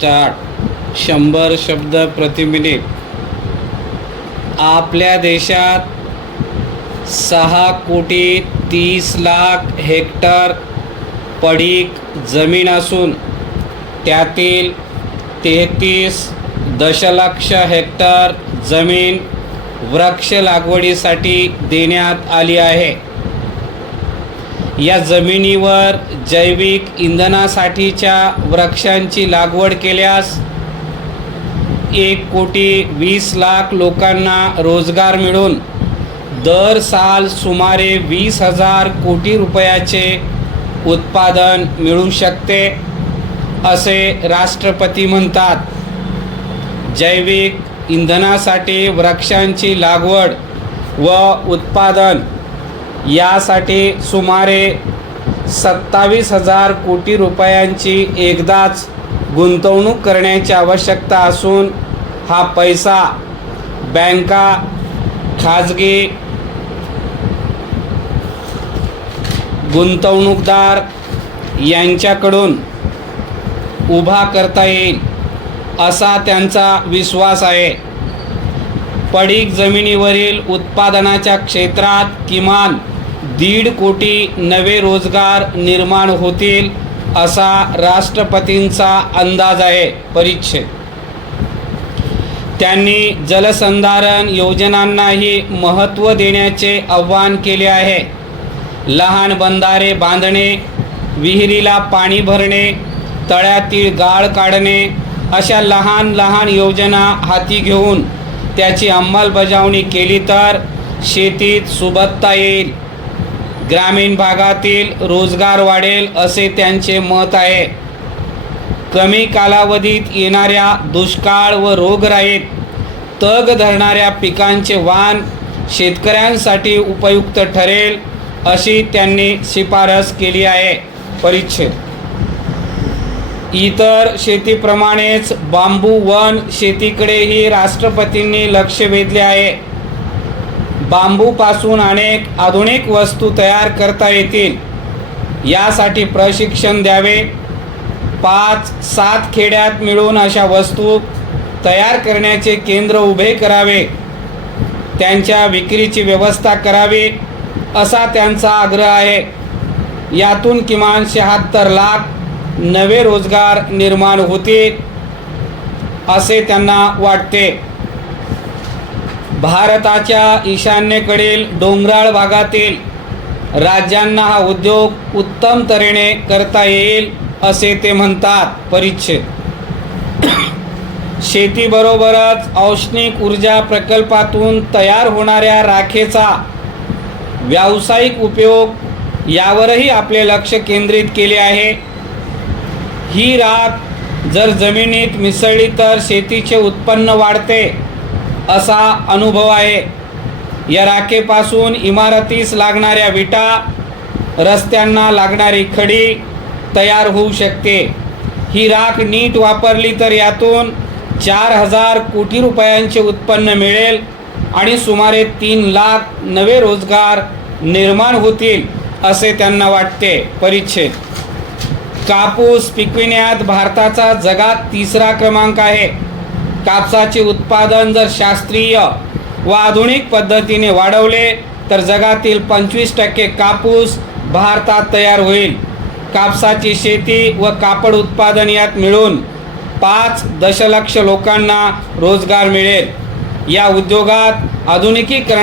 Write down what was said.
Start 100 शब्द प्रति minute. आपल्या देशात 6,30,00,000 हेक्टर पडीक जमीन असून त्यातील 33 दशलक्ष हेक्टर जमीन वृक्ष लागवडीसाठी देण्यात आली आहे। या जमिनीवर जैविक इंधनासाठीच्या वृक्षांची लागवड केल्यास 1,20,00,000 लोकांना रोजगार मिळून दर साल सुमारे 20,000 कोटी रुपयाचे उत्पादन मिळू शकते, असे राष्ट्रपती म्हणतात। जैविक इंधनासाठी वृक्षांची लागवड व उत्पादन यासाठी सुमारे 27,000 कोटी रुपयांची एकदाच गुंतवणूक करण्याची आवश्यकता असून हा पैसा बँका, खाजगी गुंतवणूकदार यांच्याकडून उभा करता येईल असा त्यांचा विश्वास आहे। पडीक जमिनीवरील उत्पादनाच्या क्षेत्रात किमान 1.5 कोटी नवे रोजगार निर्माण होतील असा राष्ट्रपतींचा अंदाज आहे। परिच्छेद त्यांनी जलसंधारण योजनांनाही महत्त्व देण्याचे आवाहन केले आहे। लहान बंधारे बांधणे, विहिरीला पाणी भरणे, तळ्यातील गाळ काढणे अशा लहान लहान योजना हाती घेऊन त्याची अंमलबजावणी केली तर शेतीत सुबत्ता येईल, ग्रामीण भागातील रोजगार वाढेल असे त्यांचे मत आहे। कमी कालावधीत येणाऱ्या दुष्काळ व रोगराईत तग धरणाऱ्या पिकांचे वाण शेतकऱ्यांसाठी उपयुक्त ठरेल अशी त्यांनी शिफारस केली आहे। परिच्छेद इतर शेतीप्रमाणेच बांबू वन शेतीकडेही राष्ट्रपतींनी लक्ष वेधले आहे। बांबूपासून अनेक आधुनिक वस्तू तयार करता येतील, यासाठी प्रशिक्षण द्यावे। 5-7 खेड्यात मिळून अशा वस्तू तयार करण्याचे केंद्र उभे करावे, त्यांच्या विक्रीची व्यवस्था करावी असा त्यांचा आग्रह आहे। यातून किमान 76 लाख नवे रोजगार निर्माण होतील असे त्यांना वाटते। भारताच्या ईशान्येकडील डोंगराळ भागातील राज्यांना हा उद्योग उत्तम तऱ्हेने करता येईल असे ते म्हणतात। परिच्छेद शेतीबरोबरच औष्णिक ऊर्जा प्रकल्पातून तयार होणाऱ्या राखेचा व्यावसायिक उपयोग यावरही आपले लक्ष केंद्रित केले आहे। ही राख जर जमिनीत मिसळली तर शेतीचे उत्पन्न वाढते असा अनुभव आहे। या राखेपासून इमारतीस लागणाऱ्या विटा, रस्त्यांना लागणारी खडी तयार होऊ शकते। ही राख नीट वापरली तर यातून 4,000 कोटी रुपयांचे उत्पन्न मिळेल आणि सुमारे 3 लाख नवे रोजगार निर्माण होतील असे त्यांना वाटते। परिच्छेद कापूस पिकविण्यात भारताचा जगात 3रा क्रमांक आहे। कापसाचे उत्पादन जर शास्त्रीय व आधुनिक पद्धतीने वाढवले तर जगातील 25% कापूस भारतात तयार होईल। कापसाची शेती व कापड उत्पादन यात मिळून 5 दशलक्ष लोकांना रोजगार मिळेल। या उद्योगात आधुनिकीकरण